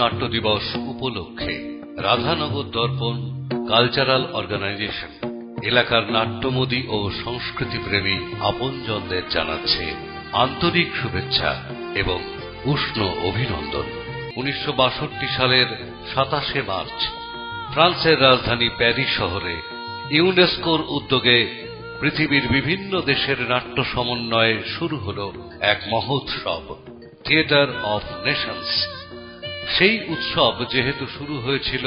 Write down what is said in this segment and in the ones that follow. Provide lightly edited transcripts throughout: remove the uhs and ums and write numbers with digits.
নাট্য দিবস উপলক্ষে রাধানগর দর্পণ কালচারাল অর্গানাইজেশন এলাকার নাট্যমোদী ও সংস্কৃতিপ্রেমী আপনজনদের জানাচ্ছে আন্তরিক শুভেচ্ছা এবং উষ্ণ অভিনন্দন। 1962 সালের 27 মার্চ ফ্রান্সের রাজধানী প্যারিস শহরে ইউনেস্কোর উদ্যোগে পৃথিবীর বিভিন্ন দেশের নাট্য সমন্বয়ে শুরু হল এক মহোৎসব, থিয়েটার অফ নেশনস। সেই উৎসব যেহেতু শুরু হয়েছিল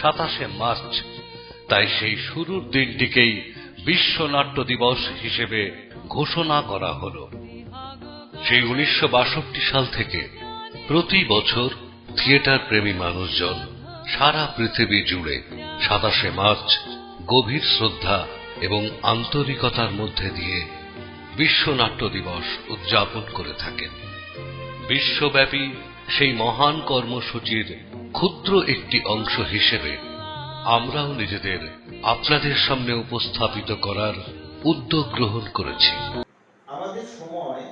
27 মার্চ, তাই সেই শুরুর দিনটিকেই বিশ্ব নাট্য দিবস হিসেবে ঘোষণা করা হল। সেই 1962 সাল থেকে প্রতি বছর থিয়েটার প্রেমী মানুষজন সারা পৃথিবী জুড়ে 27 মার্চ গভীর শ্রদ্ধা এবং আন্তরিকতার মধ্যে দিয়ে বিশ্ব নাট্য দিবস উদযাপন করে থাকেন। বিশ্বব্যাপী সেই মহান কর্মসূচির ক্ষুদ্র একটি অংশ হিসেবে আমরাও নিজেদের আপনাদের সামনে উপস্থাপিত করার উদ্যোগ গ্রহণ করেছি। আমাদের সময়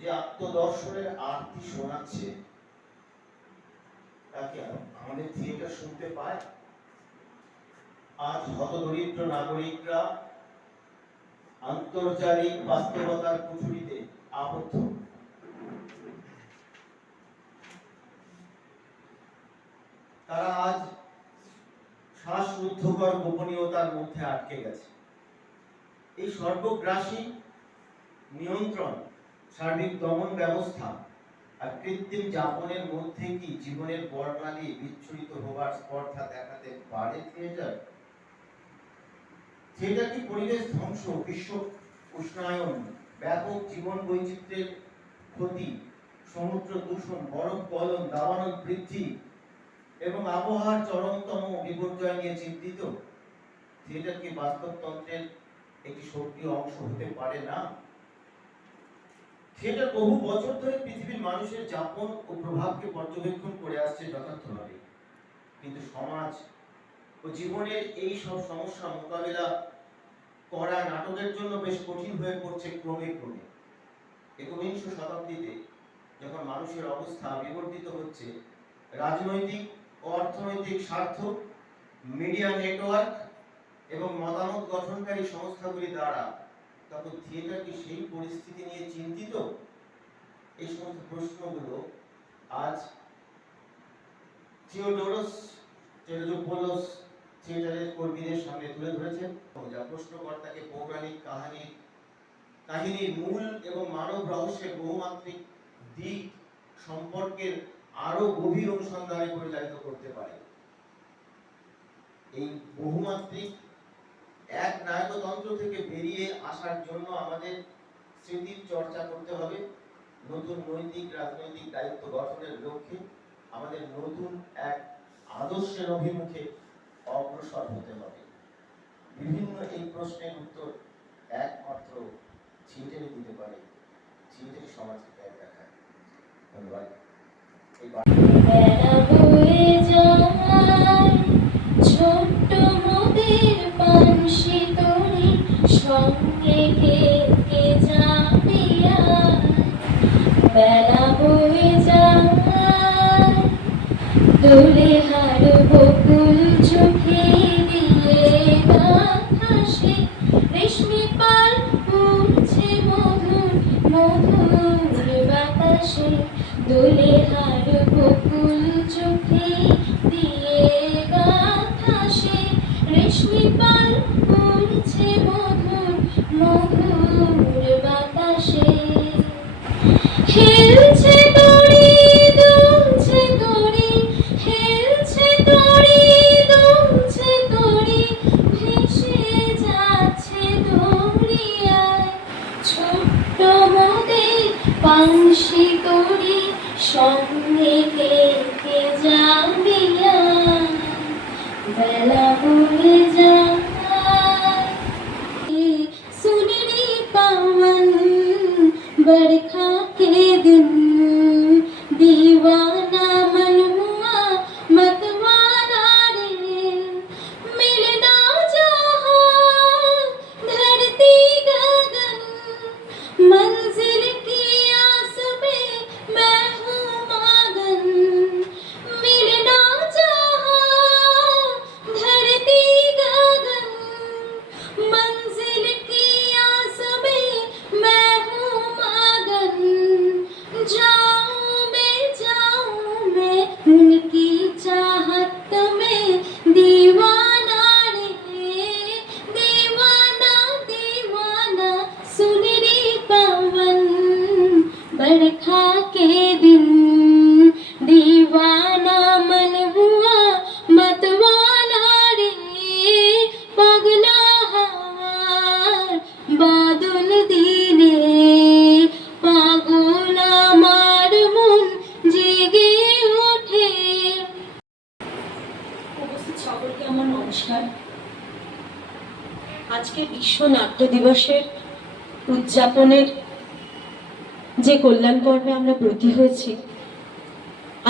যে আত্মদর্শনের আরতি শোনাচ্ছে, তাকে আমাদের থিয়েটার শুনতে পায়? আজ হতদরিদ্র নাগরিকরা আন্তর্জাতিক বাস্তবতার কুঠুরিতে আবদ্ধ। তারা আজ শ্বাসরুদ্ধকর গোপনীয়তার মধ্যে আটকে গেছে। এই সর্বগ্রাসী নিয়ন্ত্রণ, সার্বিক দমন ব্যবস্থা আর কৃত্রিম যাপনের মধ্যে কি জীবনের বর্ণালী বিচ্ছুরিত হবার স্পর্ধা দেখাতে পারে থিয়েটার? থিয়েটার কি পরিবেশ ধ্বংস, বিশ্ব উষ্ণায়ন, ব্যাপক জীবন বৈচিত্র্যের ক্ষতি, সমুদ্র দূষণ, বরফ গলন, দাবানল বৃদ্ধি এবং আবহাওয়ার চরমতম বিপর্যয় নিয়ে চিন্তিত? থিয়েটার কি বাস্তবতন্ত্রের একটি সক্রিয় অংশ হতে পারে না? থিয়েটার বহু বছর ধরে পৃথিবীর মানুষের যাপন ও প্রভাবকে পর্যবেক্ষণ করে আসছে যথার্থভাবে, কিন্তু সমাজ ও জীবনের এই সব সমস্যা মোকাবিলা করা নাটকের জন্য বেশ কঠিন হয়ে পড়ছে ক্রমে ক্রমে। 19 শতাব্দীতে যখন মানুষের অবস্থা বিবর্তিত হচ্ছে রাজনৈতিক ও অর্থনৈতিক স্বার্থ, মিডিয়া নেটওয়ার্ক এবং মতামত গঠনকারী সংস্থাগুলি দ্বারা, তখন থিয়েটার কি সেই পরিস্থিতি নিয়ে চিন্তিত? এই সমস্ত প্রশ্নগুলো আজ থিওডোরস টেরজোপোলোস থিয়েটারের কর্মীদের সামনে তুলে ধরেছেন, যা প্রশ্নকর্তাকে পৌরাণিক কাহিনীর মূল এবং মানব রহস্যের বহুমাত্রিক দিক সম্পর্কের আরো গভীর অনুসন্ধানে পরিচালিত করতে পারে। এই বহুমাত্রিক এক নায়কতন্ত্র থেকে বেরিয়ে আসার জন্য আমাদের স্মৃতির চর্চা করতে হবে। নতুন নৈতিক রাজনৈতিক দায়িত্ব গঠনের লক্ষ্যে আমাদের নতুন এক আদর্শের অভিমুখে অগ্রসর হতে হবে। বিভিন্ন এই প্রশ্নের উত্তর একমাত্র থিয়েটারে দিতে পারে। থিয়েটারই সমাজকে দেখায়। ধন্যবাদ। ছোট্ট মোদের পানসি তরি সঙ্গে কে যাবে, বেলা বয়ে যায় দোলে হার বকুল চোখে দিয়ে বাতাসে রেশমি পাল উঠছে মধুর মধুর বাতাসে, দোলে হার বকুল চোখে দিয়ে বাতাসে রেশমি পাল উঠছে মধুর মধুর বাতাসে, খেলছে দড়ি দুলছে দড়ি, খেলছে দড়ি দুলছে দড়ি, ভেসে যাচ্ছে দড়িয়ায় ছোট্ট মোদের পানসি তরি সঙ্গে কে যাবে, বেলা বয়ে যায় सुनरी पवन बरखा के दिन, दीवाना मन हुआ मतवाला रे, मिलना जहाँ धरती गगन, मंजिल की आस में मैं हूँ मगन, আজকে বিশ্ব নাট্য দিবসের উদযাপনের যে কল্যাণ পর্বে আমরা ব্রতী হয়েছি,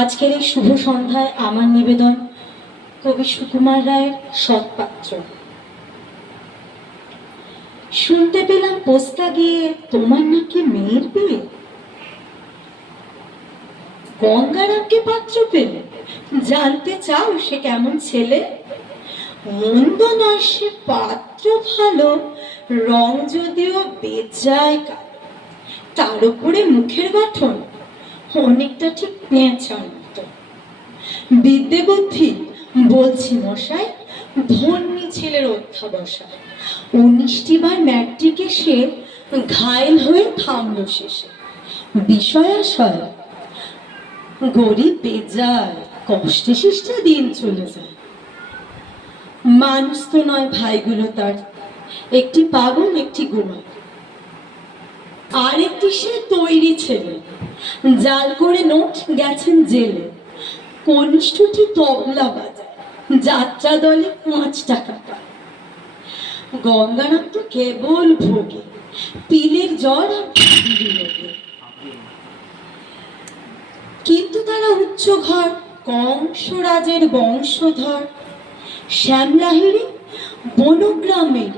আজকের এই শুভ সন্ধ্যায় আমার নিবেদন কবি সুকুমার রায়ের সৎপাত্র। শুনতে পেলাম পোস্তা গিয়ে তোমার নাকি মেয়ের বিয়ে, গঙ্গারামকে পাত্র পেলে, জানতে চাও সে কেমন ছেলে? মন্দ নয় সে পাত্র ভালো, রং যদিও বেজায় কালো, তার উপরে মুখের গঠন অনেকটা ঠিক পেঁচার মতো। বিদ্যে বুদ্ধি বলছি মশাই, ধন্যী ছেলের অধ্যাবসায়। 19টি বার ম্যাট্রিকে সে ঘায়েল হয়ে থামল শেষে। বিষয়াশয় গরিব বেজায়, কষ্টে শিষ্টে দিন চলে যায়। মানুষ তো নয় ভাইগুলো তার, একটি পাগল একটি গোমার, আর একটি সে তৈরি ছেলে, জাল করে নোট গেছেন জেলে। কনিষ্ঠটি তবলা বাজায়, যাত্রা দলে 5 টাকা পায়। গঙ্গারাম তো কেবল ভোগে, পিলের জ্বর আর রোগে। কিন্তু তারা উচ্চ ঘর, কংসরাজের বংশধর। শ্যামলাহিড়ি বনগ্রামের,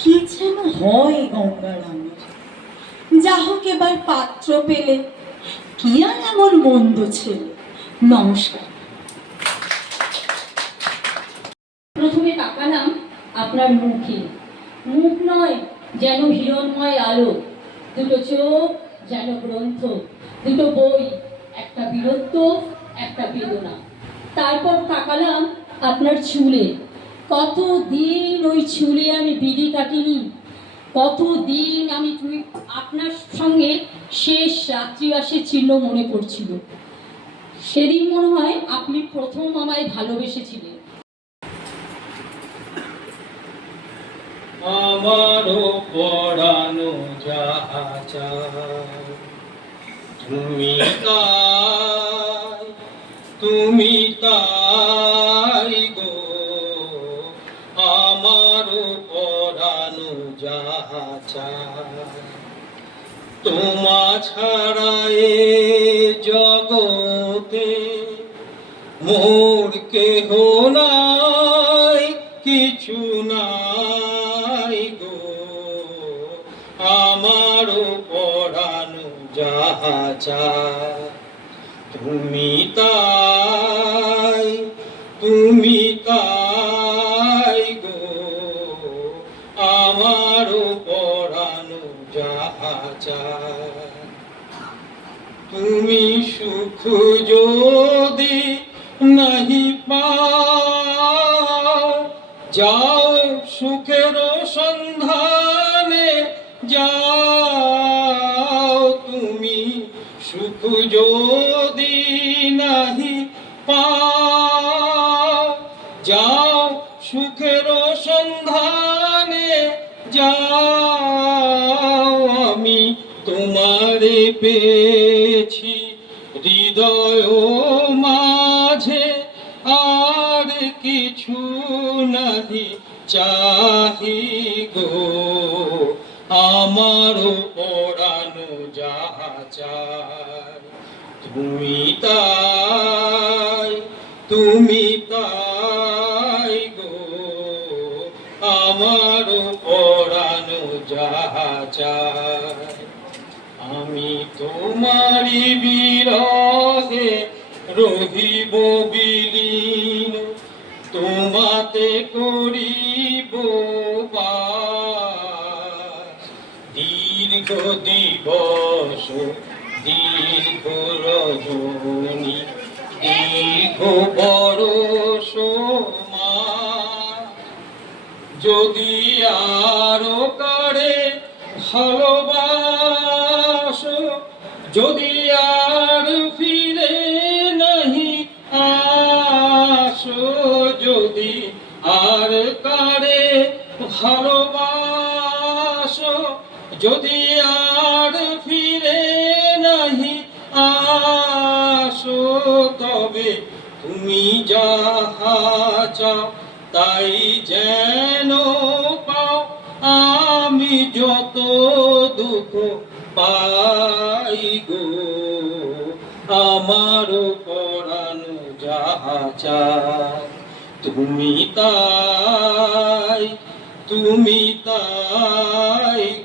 কি যেন হয় গঙ্গারামের। যা হোক এবার পাত্র পেলে, কি আর এমন মন্দ ছেলে। নমস্কার। প্রথমে তাকালাম আপনার মুখে, মুখ নয় যেন হিরণময় আলো, দুটো চোখ যেন গ্রন্থ, দুটো বই, একটা বীরত্ব একটা বেদনা। তারপর তাকালাম আপনার চুলে, কতদিন ওই চুলে আমি বিড়ি কাটিনি, কতদিন আমি আপনার সঙ্গে শেষ রাত্রিবাসের চিহ্ন মনে পড়ছিল। সেদিন মনে হয় আপনি প্রথম আমায় ভালোবেসেছিলেন। আমারও পড়ানো যাহা চায়, তুমি তাই, তুমি তাই গো। আমারও পড়ানো যাহা চায়, তোমা ছাড়া এ জগতে মোর কেহ নাই, কিছু নাই গো। আমারও পড়ানো যাহা চায়, তুমি তাই, তুমি তাই গো। আমারও পড়ানো যাহা চায়, তুমি সুখ যদি নাহি পাও, যাও সুখের সন্ধানে যাও। তুমি সুখ যদি নাহি পাও, যাও সুখের সন্ধানে যাও। আমি তোমারে পেয়েছি হৃদয় মাঝে, আর কিছু নাহি চাহি গো। আমারও পড়ানো যাহা চায়, তুমি তাই, তুমি তাই গো। আমারও পড়ানো যাহা চায়, আমি তোমারি বিরহে রহিব বিলীন, তোমাতে করিব বাস। দীর্ঘ দিবস দীর্ঘ রজনী, দীর্ঘ বরষ মাস। যদি আরো কারে ভালোবাসো, যদি আর ফিরে নাহি আসো, যদি আর কারে ভালোবাসো, যদি আর ফিরে নাহি আসো, তবে তুমি যাহা চাও তাই যেন পাও। যত দুঃখ পাই গো, আমারও পরানো যাহা চায় তুমি তাই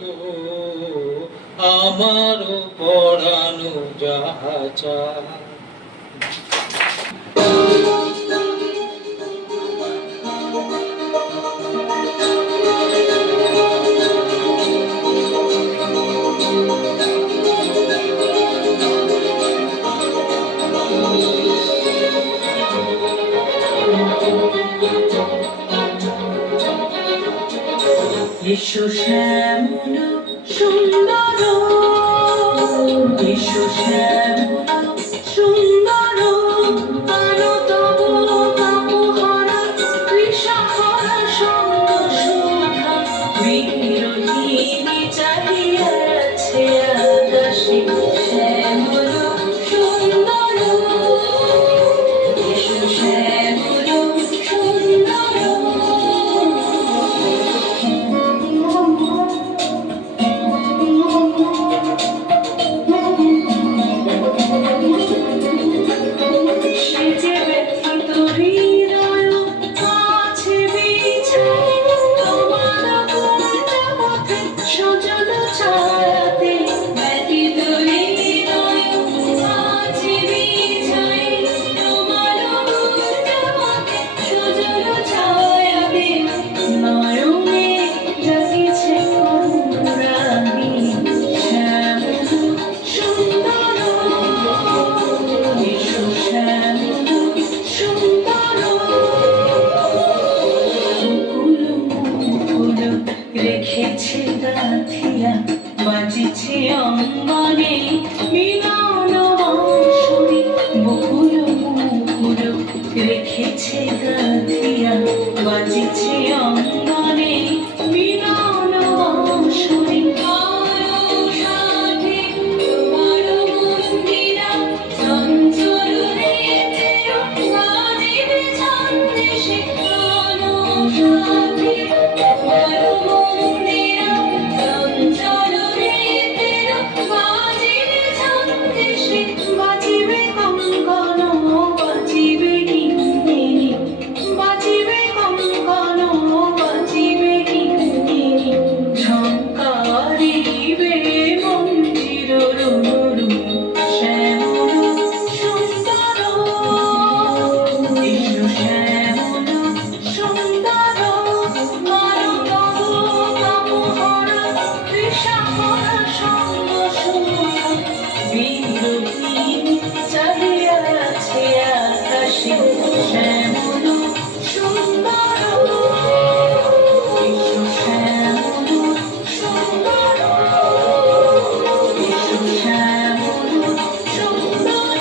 গো, আমারও পরানো যাহা চায়। এসো শ্যামল সুন্দর, এসো শ্যামল সুন্দর, আলো তব কামহারা কৃষাহারা সঙ্গ সুধা, বিরোহিণী চাহিয়া আছে আকাশে শ্যামল সুন্দর, এসো শ্যামল সুন্দর। রেখেছে গাথিয়া বাজিছে অঙ্গনে মিলন বাঁশরি, বকুল মুকুল রেখেছে গাথিয়া বাজিছে অঙ্গনে মিলন বাঁশরি। বাজিবে কঙ্কণ বাজিবে কিঙ্কিণী, বাজিবে কঙ্কণ বাজিবে কিঙ্কিণী, ঝঙ্কারিবে মন্দির রুরু শ্যামল সুন্দর, এসো শ্যামল সুন্দর, আলো তব কামহারা কৃষাহারা সঙ্গ সুধা, বিরোহিণী চাহিয়া আছে আকাশে শ্যামল সুন্দর, এসো শ্যামল সুন্দর, এসো শ্যামল সুন্দর।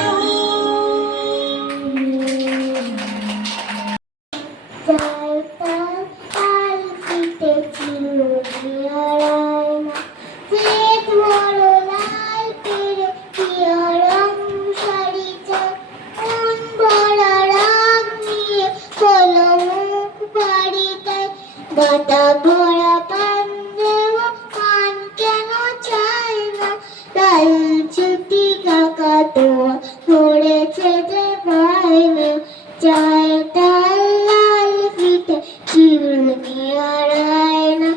গাটা ভরা পান দেব পান কেন চাই না, লাল চুটি কাকা তোমা ধরেছে যে পাই না, চায় তার লাল পিঠে চিরুনি আর আয়না,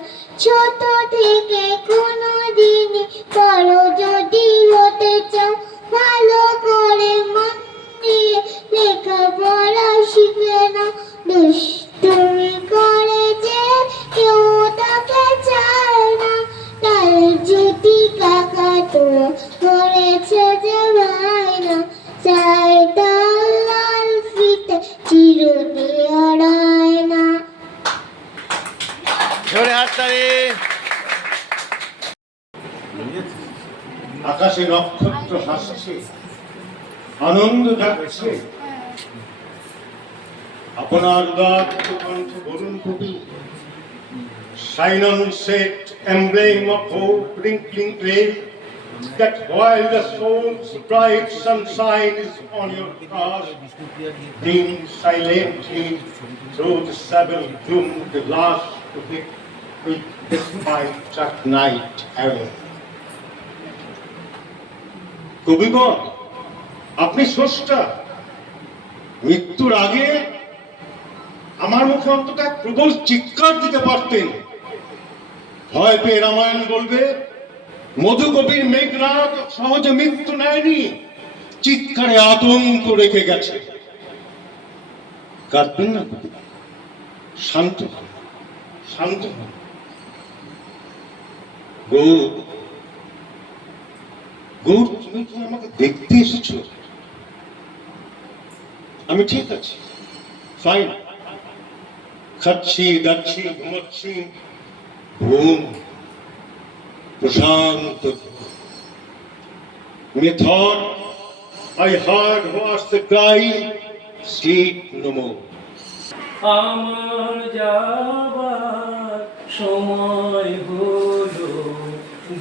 ছোট থেকে কোনো দিনই বড় যদি হতে চাও, ভালো করে মন দিয়ে লেখাপড়া শিখে না, দুষ্টুমি করে যে কেউ তাকে চায় না, লাল জুতি কাকা তো ধরেছে যে ভাই না, চাই তার লাল ফিতে চিরুনি আর আয়না। জোরে হাততালি। আকাশে নক্ষত্র হাসছে, আনন্দ যাচ্ছে, আপনার উদাত্ত কণ্ঠে বলুন কবি, shine on set emblem of hope twinkling ray, that while the soul's bright sunshine is on your path, dim silently through the seven doomed last to pick, with despite at night alone. কবিবর, আপনি স্রষ্টা। মৃত্যুর আগে আমার মুখে অন্তত এক প্রবল চিৎকার দিতে পারতেন। ভয় পেয়ে রামায়ণ বলবে মধুকবির মেঘনাদ সহজে মৃত্যু নেয়নি, চিৎকারে আতঙ্ক রেখে গেছে। কাঁদবেন না, শান্ত হন, শান্ত হন। গৌর, তুমি কি আমাকে দেখতে এসেছো? আমি ঠিক আছি, ফাইন, খাচ্ছি, দাচ্ছি, ঘুমাচ্ছি, ঘুম প্রশান্ত। Methought I heard was the cry, sleep no more. আমার যাবার সময় হলো,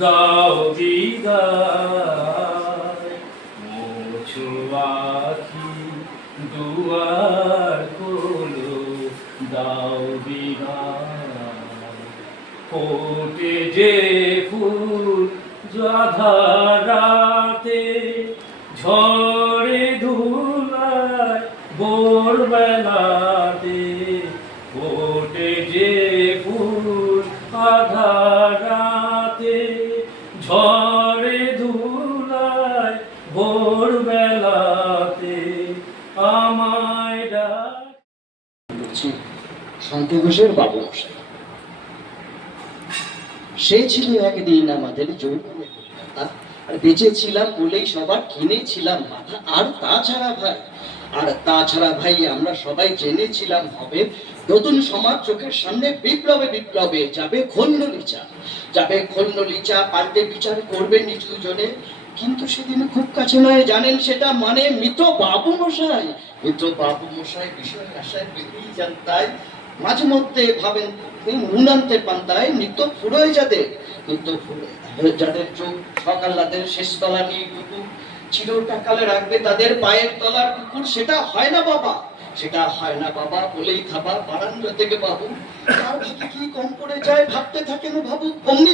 দাও বিদায়। মোছো আখি দুয়ার খোলো, দাও বিদায়। ফোটে যে ফুল রাতে, ঝড়ে ধুলায় ভোর বেলাতে। ফোটে যে ফুল রাতে, ঝড়ে ধুলায় ভোর বেলাতে। আমায় ডাক। শান্তি ঘোষের বাবু মশাই, সে ছিল একদিন আমাদের যৌবনের কলকাতা, আর বেঁচে ছিলাম বলেই সবার কিনেছিলাম মাথা। আর তাছাড়া ভাই আমরা সবাই জেনেছিলাম হবে নতুন সমাজ চোখের সামনে। বিপ্লবে বিপ্লবে যাবে খন্ডলিচা, পাল্টে বিচার করবে নিজ দুজনে। কিন্তু সেদিন খুব কাছে নয়, জানেন সেটা মানে মৃত বাবু মশাই। বিষয় আশায় বেরিয়ে যান, তাই মাঝে মধ্যে ভাবেন উনান্তে পান্তায় নিত্য ফুরোয় যাদের চোখ সকাল্লাদের শেষ তলা নিয়ে টুকু চিরটাকালে রাখবে তাদের পায়ের তলার কুকুর। সেটা হয় না বাবা বলেই খাবা বারান্দা থেকে বাবু। তার ভাগে কি কম পড়ে যায় ভাবতে থাকেন বাবু। অমনি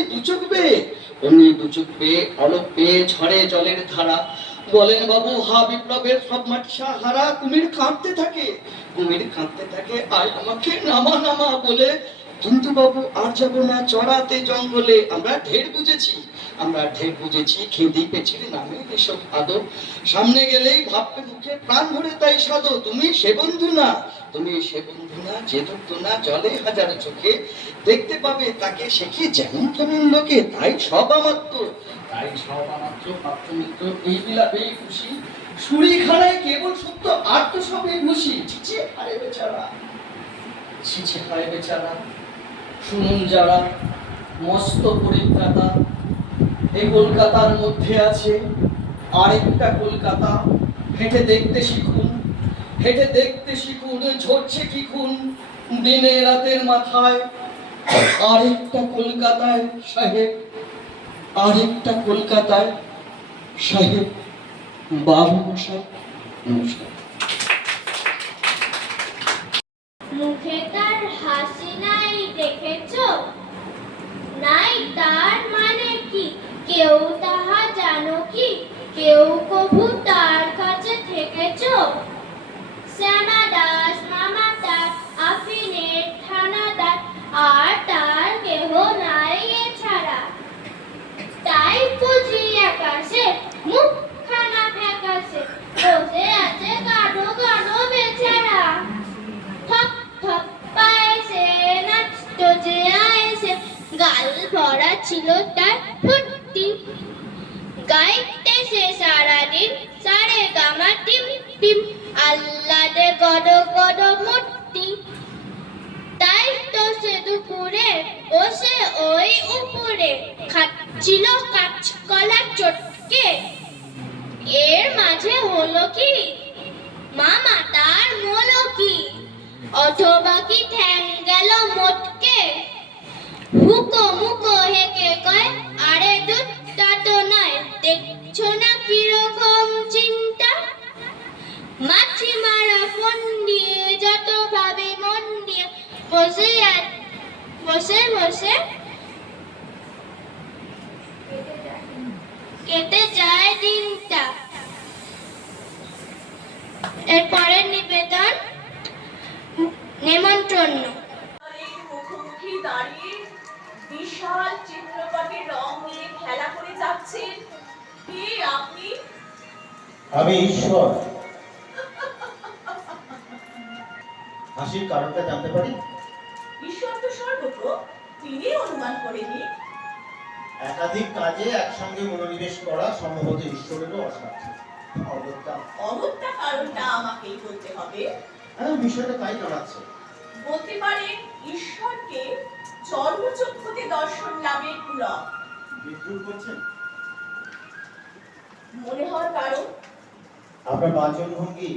দুচোখ বেয়ে আলোক পেয়ে ঝরে জলের ধারা। বলেন বাবু হা বিপ্লবের সব মাটিসা হারা। কুমির কাঁদতে থাকে আর আমাকে নামা বলে। কিন্তু বাবু আর যাবো না চড়াতে জঙ্গলে। আমরা ঢের বুঝেছি খেদি পেছিয়ে নামে এসব আদর। সামনে গেলেই ভাববে মুখে প্রাণ ভরে তাই সাদো। তুমি সে বন্ধু না যে ধরতো না জলে হাজার চোখে। দেখতে পাবে তাকে শেখে যেমন তেমন লোকে। তাই সব আমার পাত্র মিত্র এই বিলাপেই খুশি। সুরি খানায় কেবল সত্য আর তো সবই খুশি। ছিছে হায় বেচারা, শুনুন যারা মস্ত পরিত্রাতা। এই কলকাতার মধ্যে আছে আরেকটা কলকাতা। হেঁটে দেখতে শিখুন ঝরছে কি খুন দিনে রাতের মাথায়। আরেকটা কলকাতায় সাহেব বাবু মশাই, নমস্কার। মুখে তার হাসি নাই দেখেছো? নাই তার মানে কি কেউ তাহা জানো কি? কেউ কভু তার কাছে থেকেছো? শ্যামা দাস মামা তার আফিনের থানাদার, আর তার কেহ নাই এছাড়া। তাই বুঝি আকাশে মুখখানা ফ্যাকাশে বসে আছে গাঢ় বেচারা। থপ থপ পায়েছে নাচতো যে আয়েছে, গাল ভরা ছিল তার ফুর্তি। গাইতেছে সারাদিন সারে গামা টিম টিম, আল্লাদে গড মূর্তি। তাই তো সে দুপুরে বসে ওই উপরে খাচ্ছিল কাঁচকলা চটকে। এর মাঝে হলো কি মামা তার মলো কি? অথবা কি ঠ্যাং গেল মোটকে? হুকো মুকো হেকে কয় আরে দুধ তা তো নয়, দেখছো না কিরকম চিন্তা। মাছি মারা ফোন দিয়ে যত ভাবে মন দিয়ে বসে বিশাল চিত্রপটে রং নিয়ে খেলা করে যাচ্ছেন। কে আপনি? আমি ঈশ্বর। হাসির কারণটা জানতে পারি? ঈশ্বর তো সর্বত্র, তিনি অনুমান করেনি। একাধিক কাজে একসঙ্গে মনোনিবেশ করা সম্ভবত ঈশ্বরেরও অসাধ্য। অগত্যা। অগত্যা কারণটা আমাকেই বলতে হবে। হ্যাঁ, বিষয়টা তাই জানাচ্ছে। বলতে পারেন ঈশ্বরকে চর্মচক্ষুতে দর্শন লাভের পুলক। বিদ্রুপ করছেন? মনে হওয়ার কারণ আপনার বাচন ভঙ্গি।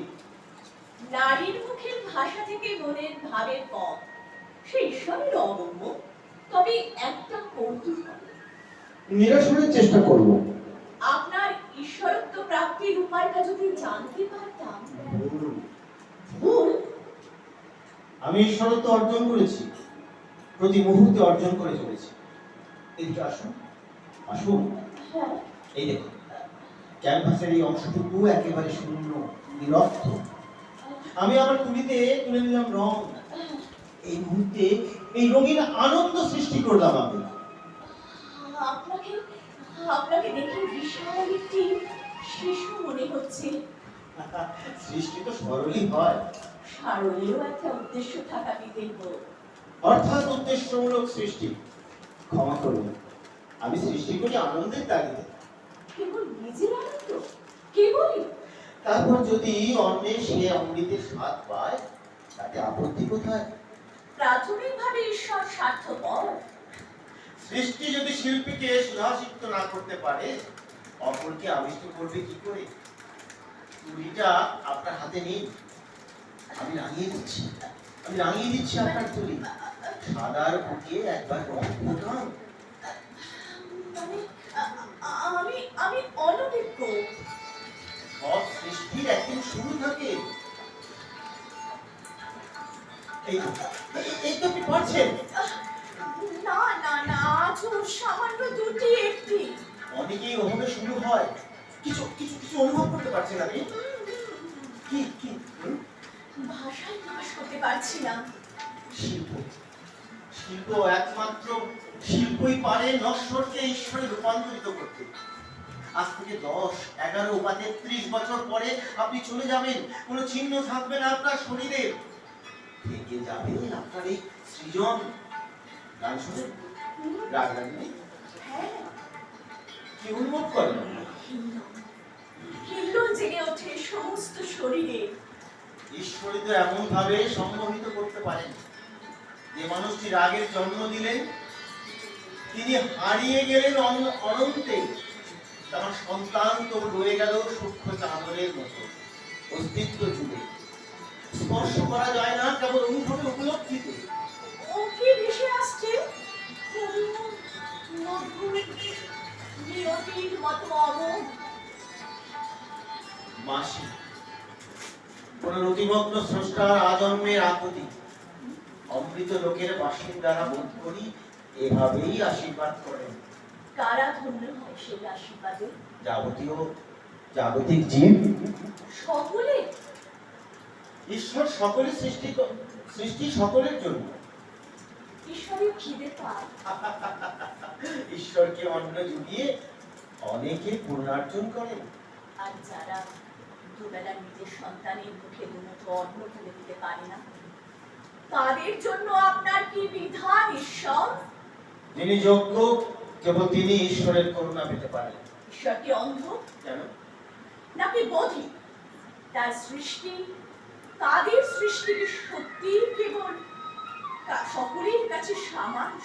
নারীর মুখের ভাষা থেকে মনের ভাবের পথ, সে ঈশ্বরের অগম্য। তবে একটা কৌতুক, নিরসনের চেষ্টা করব। আপনার ঈশ্বরত্ব প্রাপ্তির উপায়টা যদি জানতে পারতাম। ভুল। ভুল? আমি ঈশ্বরত্ব অর্জন করেছি, প্রতি মুহূর্তে অর্জন করে চলেছি। এদিকে আসুন, আসুন। হ্যাঁ, এই দেখুন, ক্যানভাসের এই অংশটুকু একেবারে শূন্য, নিরর্থ। আমি আমার তুলিতে তুলে নিলাম রং। এই মুহূর্তে এই রঙিন আনন্দ সৃষ্টি করলাম আমি। আপনাকে আপনাকে দেখে বিশাল একটি শিশু মনে হচ্ছে। সৃষ্টি তো সরলই হয়, সারলেও একটা উদ্দেশ্য থাকা বিধেয়। অর্থাৎ উদ্দেশ্যমূলক সৃষ্টি। ক্ষমা করুন, আমি সৃষ্টি করি আনন্দের তাগিদে। কেবল নিজের আনন্দ, কেবলই। তারপর যদি অন্যের সে অমৃতের স্বাদ পায়, তাতে আপত্তি কোথায়? প্রাথমিকভাবে ঈশ্বর স্বার্থপর। সৃষ্টি যদি শিল্পীকে সুধাসিক্ত না করতে পারে, অপরকে আবিষ্ট করবে কি করে? তুলিটা আপনার হাতে নেই, আমি রাঙিয়ে দিচ্ছি। আমি রাঙিয়ে দিচ্ছি আপনার তুলি। সাদার বুকে একবার রং ফোটান। মানে আমি আমি অনভিজ্ঞ। সব সৃষ্টির একদিন শুরু থাকে। এই তো আপনি পারছেন। না না না, আজও সামান্য দুটি একটি। অনেকেই ওভাবে শুরু হয়, কিছু কিছু কিছু অনুভব করতে পারছেন আপনি? কি কি? ভাষায় প্রকাশ করতে পারছি না। শিল্প, শিল্প একমাত্র শিল্পই পারে নশ্বরকে ঈশ্বরে রূপান্তরিত করতে। আজ থেকে 10, 11 বা 33 বছর পরে আপনি চলে যাবেন, কোনো চিহ্ন থাকবে না আপনার শরীরে। থেকে যাবে আপনার এই সৃজন। গান শুনে রাগ লাগবে? হ্যাঁ, কি অনুভব করেন? হিল্লোল জেগে ওঠে সমস্ত শরীরে। ঈশ্বরই তো এমন ভাবে সম্মোহিত করতে পারেন, যে মানুষটি রাগের জন্ম দিলেন তিনি হারিয়ে গেলেন অনন্তে। তার সন্তান তো রয়ে গেল সূক্ষ্ম চাদরের মতো অস্তিত্ব জুড়ে। স্পর্শ করা যায় না, কেবল অনুভবে উপলব্ধিতে। ও কি ভেসে আসছে করুণ, মধুর, নিয়তির মতো অমোঘ। মাসি, কোন রতিমগ্ন স্রষ্টার আজন্মের আকুতি। অমৃত লোকের বাসিন্দারা বোধ করি এভাবেই আশীর্বাদ করেন। কারা ধন্য হয় সেই আশীর্বাদে? জাগতিক জীব। সকলে। ঈশ্বর সকলের সৃষ্টি সকলের জন্য। ঈশ্বরের খিদে পায়। ঈশ্বরকে অন্ন জুগিয়ে অনেকে পুনর্জন করেন। আর যারা দুবেলা নিজের সন্তানের মুখে দুমুঠো অন্ন তুলে দিতে পারে না, তাদের জন্য আপনার কি বিধান ঈশ্বর? যিনি যোগ্য, কেবল তিনি ঈশ্বরের করুণা পেতে পারেন। ঈশ্বর কি অন্ধ কেন? নাকি বধি? তার সৃষ্টি, তাদের সৃষ্টি কি সত্যি কেবল সকলের কাছে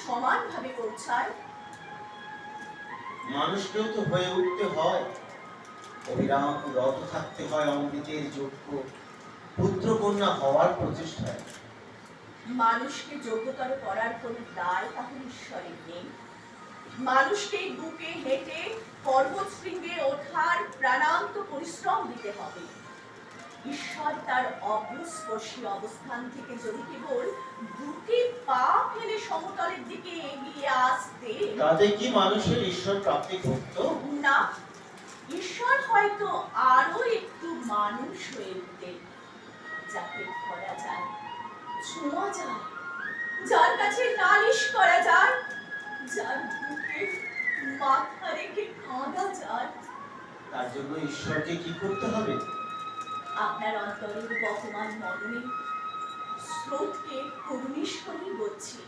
সমানভাবে পৌঁছায়? মানুষকেও তো হয়ে উঠতে হয়, অবিরাম রত থাকতে হয় অমৃতের যোগ্য পুত্র কন্যা হওয়ার প্রচেষ্টায়। মানুষকে যোগ্যতর করার কোন দায় তাহলে ঈশ্বরের নেই? মানুষকে বুকে হেঁটে পর্বত শৃঙ্গে ওঠার প্রাণান্ত পরিশ্রম দিতে হবে। ঈশ্বর তার অগ্রস্পর্শী অবস্থান থেকে যদি কেবল দুটি পা ফেলে সমতলের দিকে এগিয়ে আসতে, তাতে কি মানুষের ঈশ্বর প্রাপ্তি ঘটত? না, ঈশ্বর হয়তো আরো একটু মানুষ হয়ে উঠতে, যাকে ধরা যায়, ছোঁয়া যায়, যার কাছে নালিশ করা যায়, তাকে কি করতে হবে? আপনার অন্তরের বহমান মননে স্রোতকে করুণীস্বরে বলছি,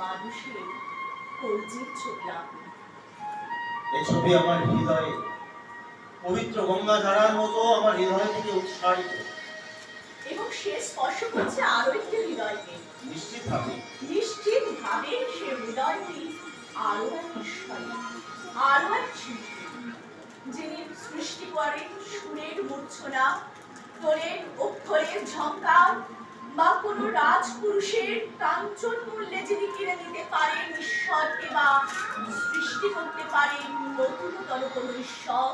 মানুষের কর্জের ছবি আঁকুন। এই ছবি আমার হৃদয়ে পবিত্র গঙ্গা ধারার মতো আমার হৃদয় থেকে উৎসারিত। এবং সে স্পর্শ করছে আরো একটি হৃদয়কে। নিশ্চিতভাবে সে হৃদয়টি আরো এক ঈশ্বরী, আরো এক শিল্পী, যিনি সৃষ্টি করেন সুরের মূর্ছনা, তোলের অক্ষরের ঝঙ্কার, বা কোনো রাজপুরুষের কাঞ্চন মূল্যে যিনি কিনে নিতে পারেন ঈশ্বরকে, বা সৃষ্টি করতে পারেন নতুনতর কোনো ঈশ্বর।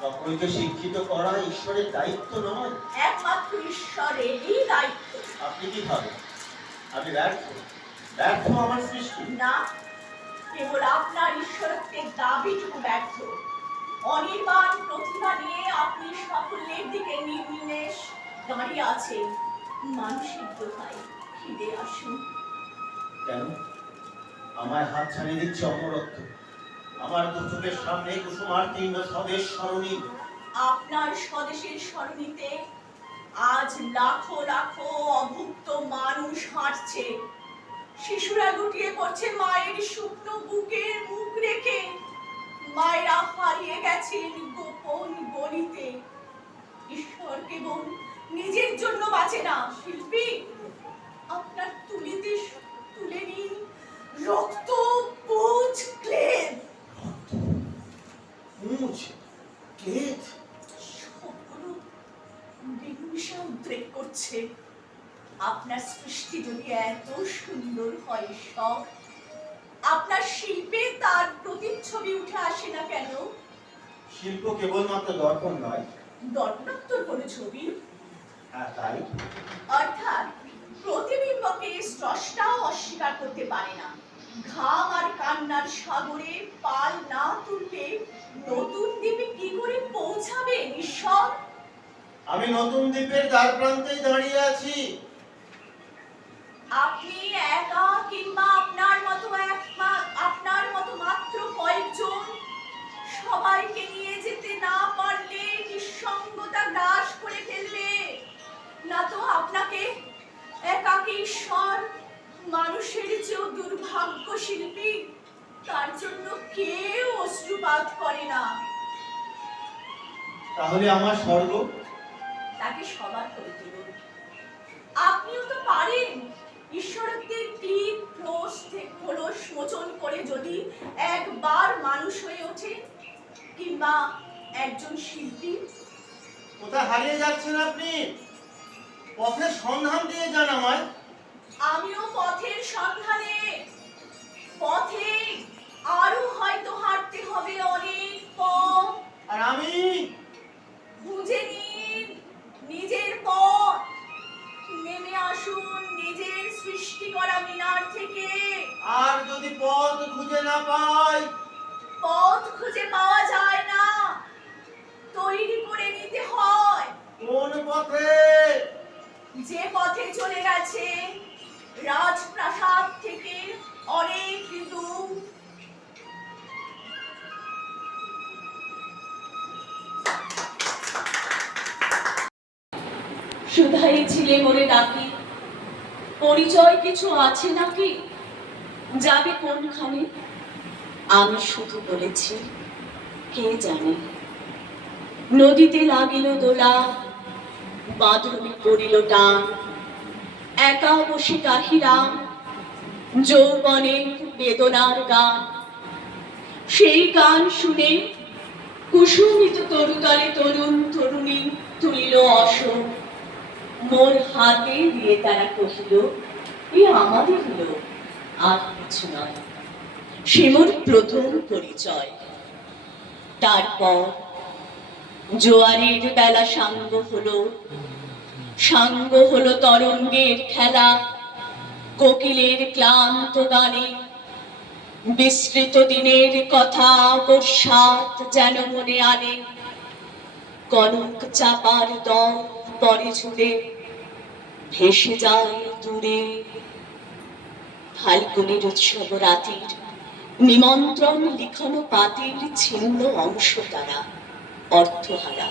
সকলকে শিক্ষিত করা ঈশ্বরের দায়িত্ব নয়, একমাত্র ঈশ্বরেরই দায়িত্ব। আপনি কি ভাবেন আমি ব্যর্থ আমার সৃষ্টি? না, কেবল আপনার ঈশ্বরত্বের দাবিটুকু ব্যর্থ। অনির্বাণ প্রতিভা নিয়ে আপনি সাফল্যের দিকে নির্নিমেষ দাঁড়িয়ে আছেন। মানুষের দোহাই ফিরে আসুন। কেন আমায় হাত ছাড়িয়ে দিচ্ছে অমরত্ব? আমার দু চোখের সামনে কুসুমার্তীর্ণ স্বদেশ সরণী। আপনার স্বদেশের সরণিতে আজ লাখো লাখো অভুক্ত মানুষ হাঁটছে। শিশুরা লুটিয়ে পড়ছে মায়ের শুকনো বুকের মুখ রেখে। মায়েরা হারিয়ে গেছেন গোপন গলিতে। ঈশ্বর কেবল নিজের জন্য বাঁচে না। শিল্পী, আপনার তুলিতে তুলে নিন রক্ত, পুঁজ, ক্লেদ। সবগুলো বিহুষা উদ্রেক করছে। আপনার সৃষ্টি যদি এত সুন্দর হয় ঈশ্বর, আপনার শিল্পে তার প্রতিচ্ছবি উঠে আসে না কেন? শিল্প কেবলমাত্র দর্পণ নয়, দর্পণাত্মক কোনো ছবি। হ্যাঁ তাই। অর্থাৎ প্রতিবিম্বকে স্রষ্টাও অস্বীকার করতে পারে না। ঘাম আর কান্নার সাগরে পাল না তুললে নতুন দ্বীপে কি করে পৌঁছাবেন ঈশ্বর? আমি নতুন দ্বীপের দ্বার প্রান্তেই দাঁড়িয়ে আছি। আপনি একা কিংবা আপনার মতো মাত্র কয়েকজন, সবাইকে নিয়ে যেতে না পারলে নিঃসঙ্গতা গ্রাস করে ফেলবে। না তো আপনাকে একাকী ঈশ্বর, মানুষের চেয়েও দুর্ভাগ্য শিল্পী, তার জন্য কেউ অশ্রুপাত করে না। তাহলে আমার স্বর্গ? তাকে সবার করে তুলুন। আপনিও তো পারেন ঈশ্বরত্বের ক্লিপ খোলস মোচন করে যদি একবার মানুষ হয়ে ওঠে, কিংবা একজন শিল্পী। কোথায় হারিয়ে যাচ্ছেন আপনি? পথের সন্ধান দিয়ে যান আমায়। আমিও পথের সন্ধানে। পথে আরো হয়তো হাঁটতে হবে অনেক পথ। আর আমি খুঁজে নিন নিজের পথ। নেমে আসুন নিজের সৃষ্টি করা মিনার থেকে। আর যদি পথ খুঁজে না পাই? পথ খুঁজে পাওয়া যায় না, তৈরি করে নিতে হয়। কোন পথে? যে পথে চলে গেছে রাজপ্রাসাদ থেকে অনেক দূর। সুধাই ছিলে মোরে ডাকি, পরিচয় কিছু আছে নাকি? যাবে কোনখানে? আমি শুধু বলেছি কে জানে। নদীতে লাগিল দোলা, বাঁধনে পড়িল টান। একা বসে গাহিরাম যৌবনের বেদনার গান। সেই গান শুনে কুসুমিত তরুতলে তরুণ তরুণী তুলিল অশোক। মোর হাতে দিয়ে তারা কহিল, এ আমাদের লোক, আর কিছু নয়। সে মোর প্রথম পরিচয়। তারপর জোয়ারের বেলা সাঙ্গ হলো তরঙ্গের খেলা। কোকিলের ক্লান্ত গানে বিস্তৃত দিনের কথা বর্ষাত যেন মনে আনে। কনক চাপার দল পরে ঝুলে ভেসে যায় দূরে। ফাল্গুনের উৎসব রাতির নিমন্ত্রণ লিখন পাতির ছিন্ন অংশ তারা। অর্থহারা।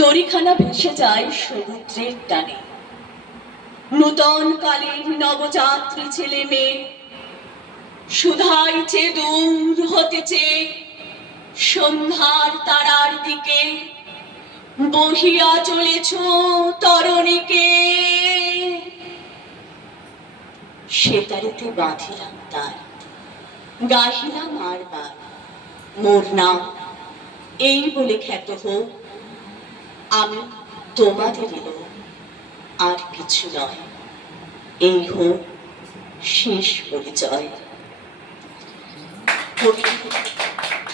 তরিখানা ভেসে যায় সমুদ্রের টানে, নূতন কালের নবযাত্রী ছেলে মেয়ে শুধাইছে দূর হতেছে সন্ধ্যার তারার দিকে, বহিয়া চলেছ তরণীকে। সেতারিতে বাঁধিলাম তার, গাহিলাম আর বার, মোর নাম এই বলে খ্যাত হোক, আমি তোমাদের এলো, আর কিছু নয়, এই হোক শেষ পরিচয়।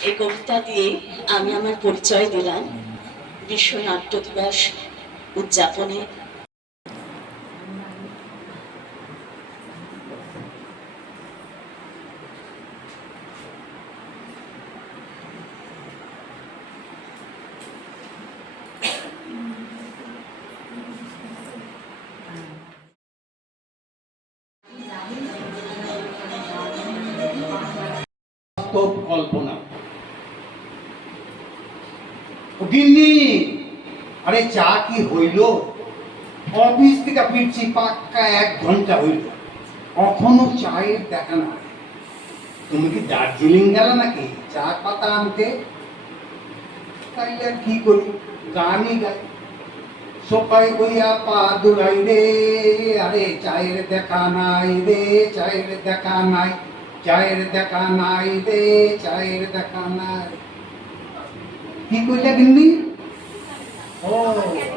এই কবিতা দিয়ে আমি আমার পরিচয় দিলাম বিশ্ব নাট্য দিবস উদযাপনে। বাস্তব কল্পনা। গিন্নি, আরে চা কি হইল? অফিস থেকে ফিরছি পাক্কা 1 ঘন্টা হইল, কখনো চায়ের দেখা না। তুমি কি দার্জিলিং গেল নাকি চা পাতা আনতে? তাইলে আর কি করি, গানই গাই। সবাই বইয়া পা দুলাই রে, আরে চায়ের দেখা নাই রে, চায়ের দেখা নাই, চায়ের দেখা নাই রে, চায়ের দেখা নাই। কি কইলা গিন্নি? ও,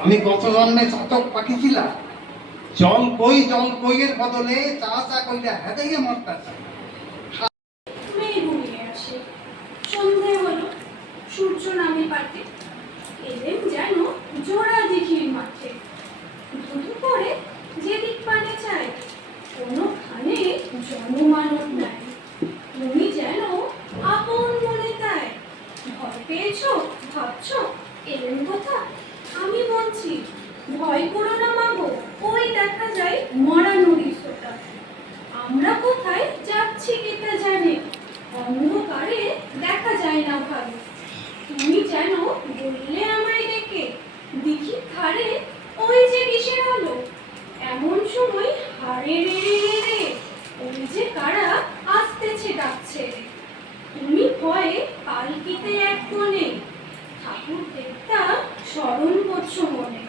আমি গত জন্মে চাতক পাখি ছিলাম। জল কইয়ের বদলে চা চা কইলা হেদাইয়ে মরতাছে। মেয়ে ঘুমিয়ে আসে, সন্ধে হলো, সূর্য নামে পাটে, এলেন যেন জোড়া দিঘির মাঠে। ধুধু করে যেদিক পানে চায়, কোনোখানে জনমানব নাই। তুমি যেন আপন মনে তাই, ভয় পেয়েছ ভাবছ এলেন কথা? আমি বলছি ভয় করো না মাগো, ওই দেখা যায় মরা নদীর সোটা। আমরা কোথায় যাচ্ছি কেতা জানে, অন্ধকারে দেখা যায় না ভাবে। তুমি যেন বললে আমায় ডেকে, দিঘির ধারে ওই যে কিসের আলো। এমন সময় হারে রে রে রে রে, ওই যে কারা আসতেছে ডাকছে। তুমি ভয়ে পালকিতে এক কোণে, ঠাকুর দেবতা স্মরণ করছো মনে।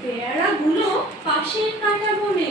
বেয়ারা গুলো পাশের কাটা বনে,